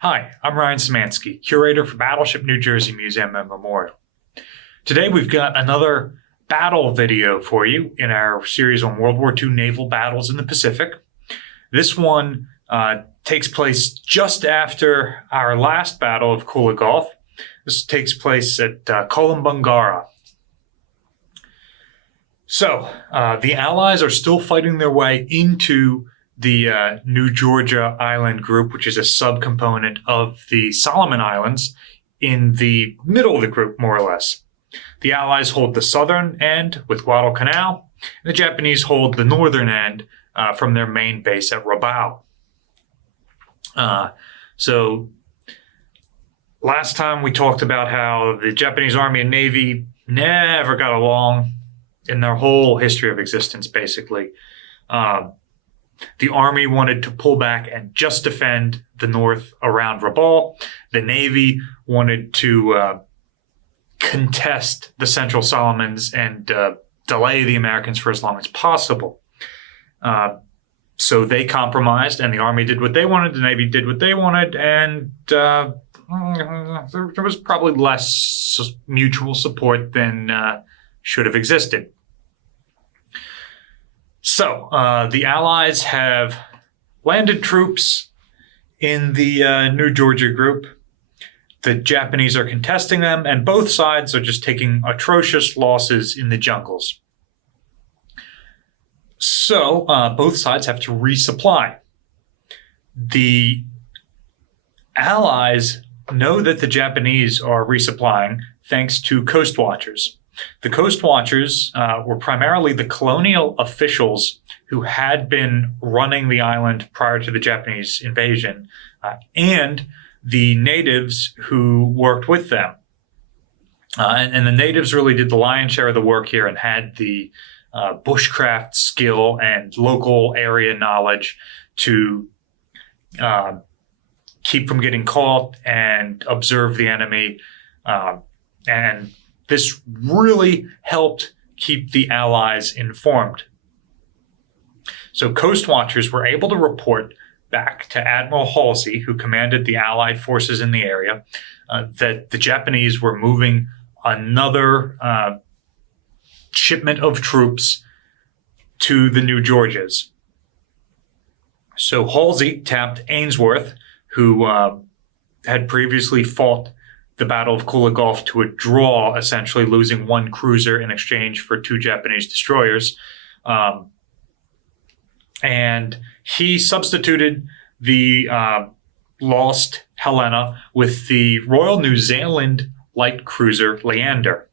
Hi, I'm Ryan Szymanski, curator for Battleship New Jersey Museum and Memorial. Today we've got another battle video for you in our series on World War II naval battles in the Pacific. This one takes place just after our last battle of Kula Gulf. This takes place at Kolombangara. So the Allies are still fighting their way into the New Georgia Island group, which is a subcomponent of the Solomon Islands, in the middle of the group, more or less. The Allies hold the southern end with Guadalcanal, and the Japanese hold the northern end from their main base at Rabaul. So last time we talked about how the Japanese Army and Navy never got along in their whole history of existence, basically. The Army wanted to pull back and just defend the north around Rabaul. The Navy wanted to contest the Central Solomons and delay the Americans for as long as possible. So they compromised, and the Army did what they wanted, the Navy did what they wanted, and there was probably less mutual support than should have existed. So the Allies have landed troops in the New Georgia group. The Japanese are contesting them, and both sides are just taking atrocious losses in the jungles. So both sides have to resupply. The Allies know that the Japanese are resupplying thanks to coast watchers. The Coast Watchers were primarily the colonial officials who had been running the island prior to the Japanese invasion, and the natives who worked with them. And the natives really did the lion's share of the work here and had the bushcraft skill and local area knowledge to keep from getting caught and observe the enemy. And this really helped keep the Allies informed. So Coast Watchers were able to report back to Admiral Halsey, who commanded the Allied forces in the area, that the Japanese were moving another shipment of troops to the New Georgias. So Halsey tapped Ainsworth, who had previously fought the Battle of Kula Gulf to a draw, essentially losing one cruiser in exchange for two Japanese destroyers. And he substituted the lost Helena with the Royal New Zealand light cruiser Leander.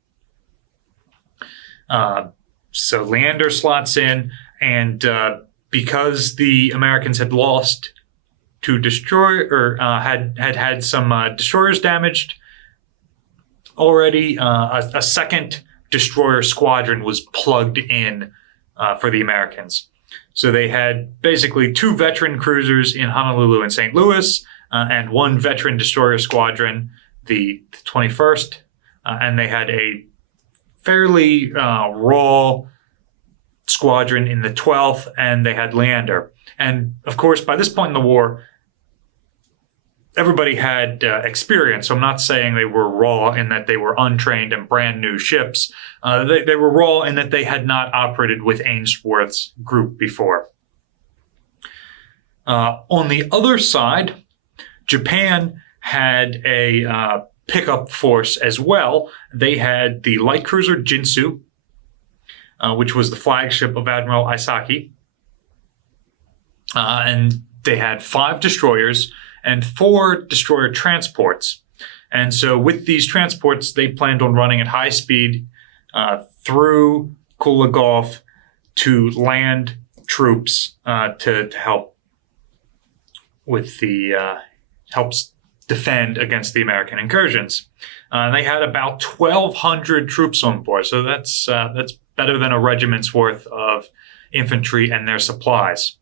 So Leander slots in, and because the Americans had lost two had some destroyers damaged already, a second destroyer squadron was plugged in for the Americans. So they had basically two veteran cruisers in Honolulu and St. Louis, and one veteran destroyer squadron, the 21st, and they had a fairly raw squadron in the 12th, and they had Leander. And of course, by this point in the war, everybody had experience. So I'm not saying they were raw in that they were untrained and brand new ships. They were raw in that they had not operated with Ainsworth's group before. On the other side, Japan had a pickup force as well. They had the light cruiser Jinsu, which was the flagship of Admiral Aisaki. And they had 5 destroyers and 4 destroyer transports. And so with these transports, they planned on running at high speed through Kula Gulf to land troops to help with the helps defend against the American incursions. They had about 1,200 troops on board, so that's better than a regiment's worth of infantry and their supplies.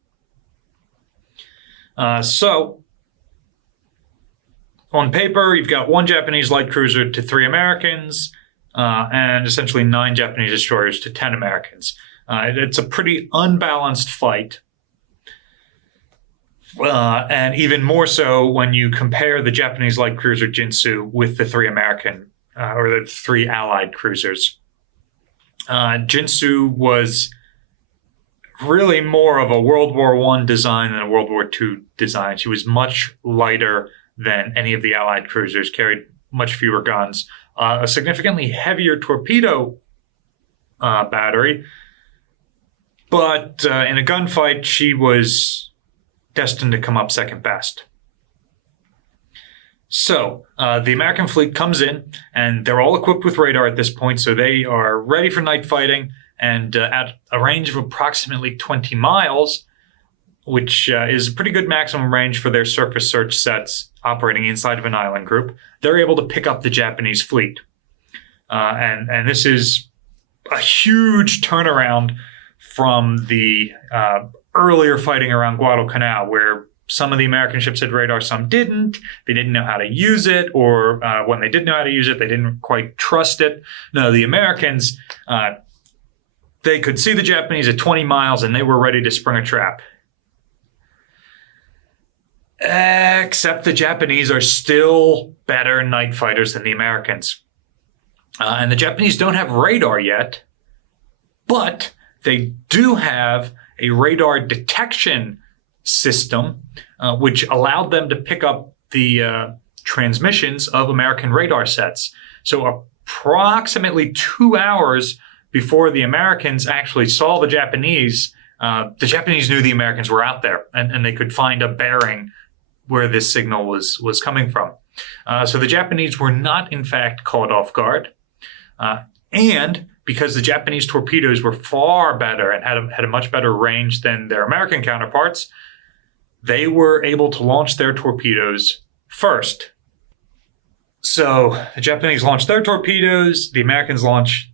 So on paper, you've got 1 Japanese light cruiser to 3 Americans, and essentially 9 Japanese destroyers to 10 Americans. It's a pretty unbalanced fight. And even more so when you compare the Japanese light cruiser Jinsu with the three American or the three Allied cruisers. Jinsu was really more of a World War I design than a World War II design. She was much lighter than any of the Allied cruisers, carried much fewer guns, a significantly heavier torpedo battery. But in a gunfight, she was destined to come up second best. So the American fleet comes in, and they're all equipped with radar at this point, so they are ready for night fighting. And at a range of approximately 20 miles, which is a pretty good maximum range for their surface search sets operating inside of an island group, they're able to pick up the Japanese fleet. And this is a huge turnaround from the earlier fighting around Guadalcanal, where some of the American ships had radar, some didn't. They didn't know how to use it, or when they did know how to use it, they didn't quite trust it. No, the Americans, they could see the Japanese at 20 miles, and they were ready to spring a trap. Except the Japanese are still better night fighters than the Americans. And the Japanese don't have radar yet, but they do have a radar detection system, which allowed them to pick up the transmissions of American radar sets. So approximately 2 hours before the Americans actually saw the Japanese knew the Americans were out there, and they could find a bearing where this signal was coming from. So the Japanese were not, in fact, caught off guard. And because the Japanese torpedoes were far better and had a much better range than their American counterparts, they were able to launch their torpedoes first. So the Japanese launched their torpedoes, the Americans launched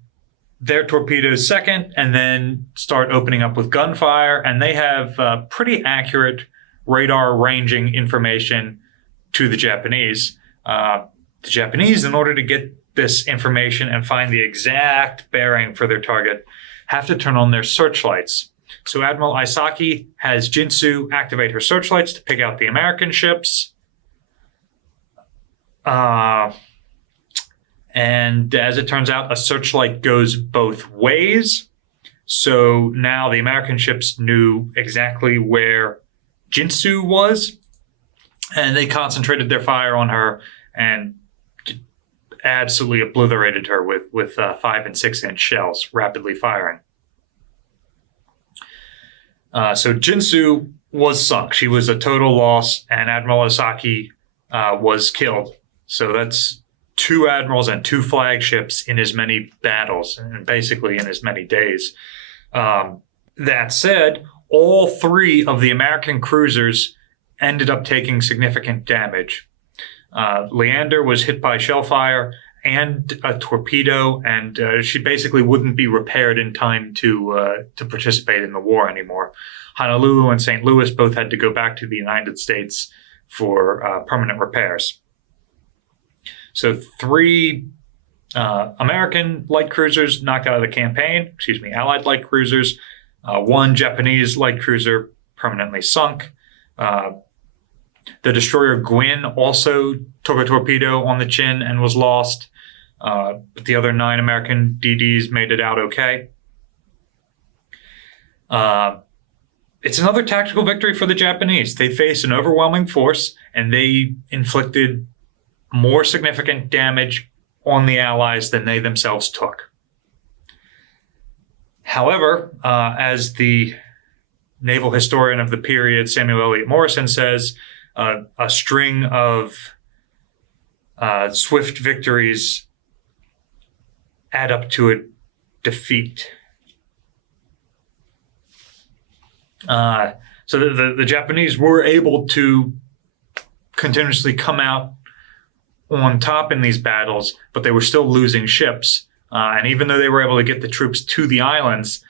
their torpedoes second, and then start opening up with gunfire. And they have pretty accurate radar ranging information to the Japanese. The Japanese, in order to get this information and find the exact bearing for their target, have to turn on their searchlights. So Admiral Aisaki has Jinsu activate her searchlights to pick out the American ships. And as it turns out, a searchlight goes both ways. So now the American ships knew exactly where Jinsu was, and they concentrated their fire on her and absolutely obliterated her with 5 and 6 inch shells, rapidly firing. So Jinsu was sunk. She was a total loss, and Admiral Osaki was killed. So that's 2 admirals and 2 flagships in as many battles, and basically in as many days. That said, all 3 of the American cruisers ended up taking significant damage. Leander was hit by shellfire and a torpedo, and she basically wouldn't be repaired in time to participate in the war anymore. Honolulu and St. Louis both had to go back to the United States for permanent repairs. So 3 American light cruisers knocked out of the campaign, Allied light cruisers, 1 Japanese light cruiser permanently sunk. The destroyer Gwyn also took a torpedo on the chin and was lost, but the other 9 American DDs made it out okay. It's another tactical victory for the Japanese. They faced an overwhelming force, and they inflicted more significant damage on the Allies than they themselves took. However, as the naval historian of the period, Samuel Eliot Morison, says, a string of swift victories add up to a defeat. So the Japanese were able to continuously come out on top in these battles, but they were still losing ships. And even though they were able to get the troops to the islands,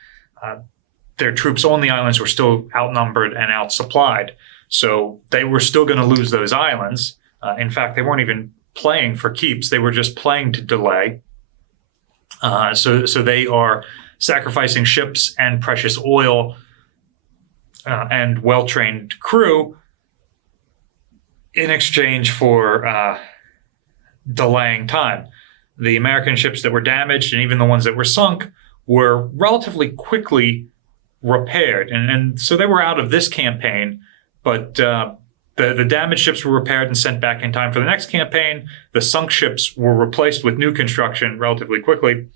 their troops on the islands were still outnumbered and outsupplied. So they were still going to lose those islands. In fact, they weren't even playing for keeps. They were just playing to delay. So they are sacrificing ships and precious oil and well-trained crew in exchange for delaying time. The American ships that were damaged, and even the ones that were sunk, were relatively quickly repaired. And so they were out of this campaign, but the damaged ships were repaired and sent back in time for the next campaign. The sunk ships were replaced with new construction relatively quickly.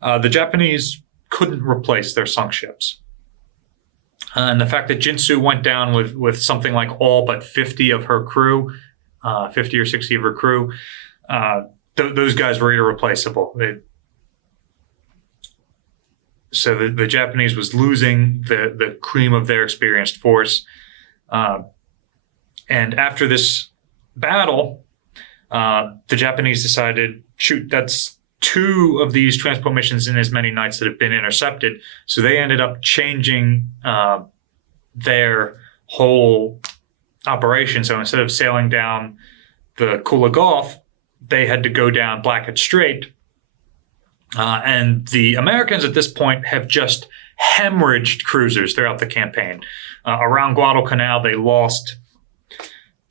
The Japanese couldn't replace their sunk ships. And the fact that Jinsu went down with something like all but 50 of her crew, 50 or 60 of her crew, those guys were irreplaceable. So the Japanese was losing the cream of their experienced force. And after this battle, the Japanese decided, shoot, that's 2 of these transport missions in as many nights that have been intercepted. So they ended up changing their whole operation. So instead of sailing down the Kula Gulf, they had to go down Blackhead Strait. And the Americans at this point have just hemorrhaged cruisers throughout the campaign. Around Guadalcanal, they lost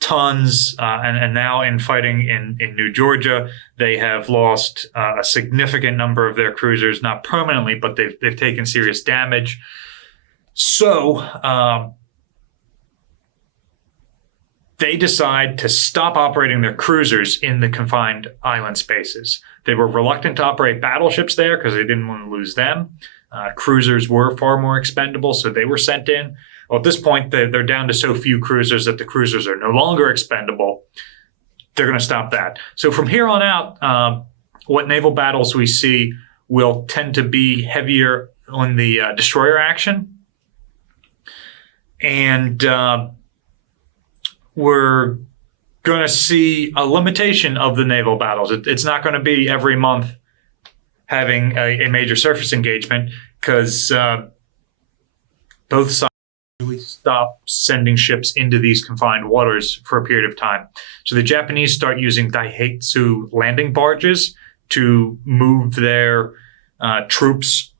tons, and now in fighting in New Georgia, they have lost a significant number of their cruisers, not permanently, but they've taken serious damage. So they decide to stop operating their cruisers in the confined island spaces. They were reluctant to operate battleships there because they didn't want to lose them. Cruisers were far more expendable, so they were sent in. Well, at this point, they're down to so few cruisers that the cruisers are no longer expendable. They're going to stop that. So from here on out, what naval battles we see will tend to be heavier on the destroyer action. And we're going to see a limitation of the naval battles. It's not going to be every month having a major surface engagement, because both sides really stop sending ships into these confined waters for a period of time. So the Japanese start using Daihatsu landing barges to move their troops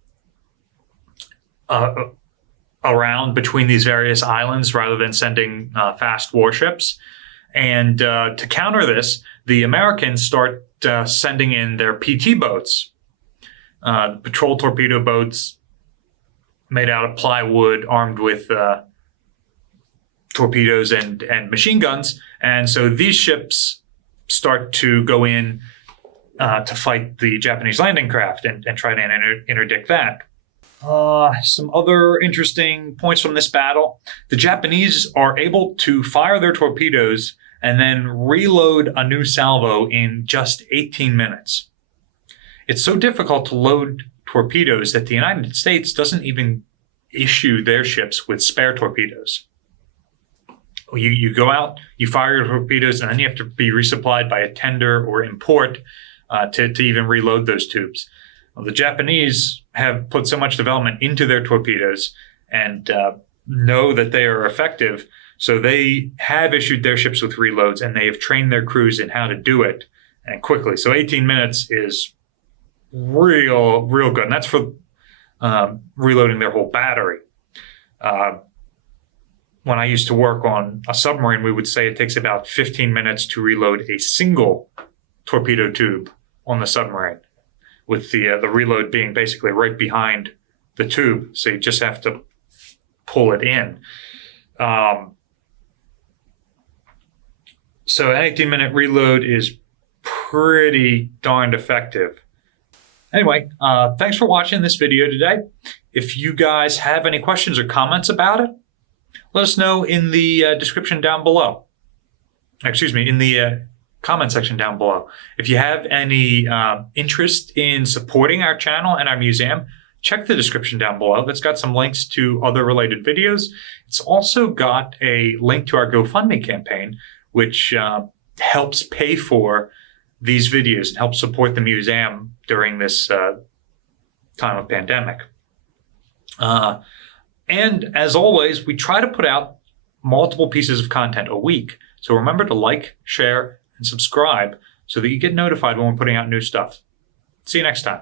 around between these various islands rather than sending fast warships. And to counter this, the Americans start sending in their PT boats, patrol torpedo boats made out of plywood, armed with torpedoes and machine guns. And so these ships start to go in to fight the Japanese landing craft and try to interdict that. Some other interesting points from this battle. The Japanese are able to fire their torpedoes and then reload a new salvo in just 18 minutes. It's so difficult to load torpedoes that the United States doesn't even issue their ships with spare torpedoes. You go out, you fire your torpedoes, and then you have to be resupplied by a tender or import to even reload those tubes. Well, the Japanese have put so much development into their torpedoes and know that they are effective, so they have issued their ships with reloads, and they have trained their crews in how to do it, and quickly. So 18 minutes is real good, and that's for reloading their whole battery. When I used to work on a submarine, we would say it takes about 15 minutes to reload a single torpedo tube on the submarine, with the reload being basically right behind the tube. So you just have to pull it in. So an 18-minute reload is pretty darned effective. Anyway, thanks for watching this video today. If you guys have any questions or comments about it, let us know in the description down below. Excuse me, in the comment section down below. If you have any interest in supporting our channel and our museum, check the description down below. That's got some links to other related videos. It's also got a link to our GoFundMe campaign, which helps pay for these videos and helps support the museum during this time of pandemic. And as always, we try to put out multiple pieces of content a week. So remember to like, share, and subscribe so that you get notified when we're putting out new stuff. See you next time.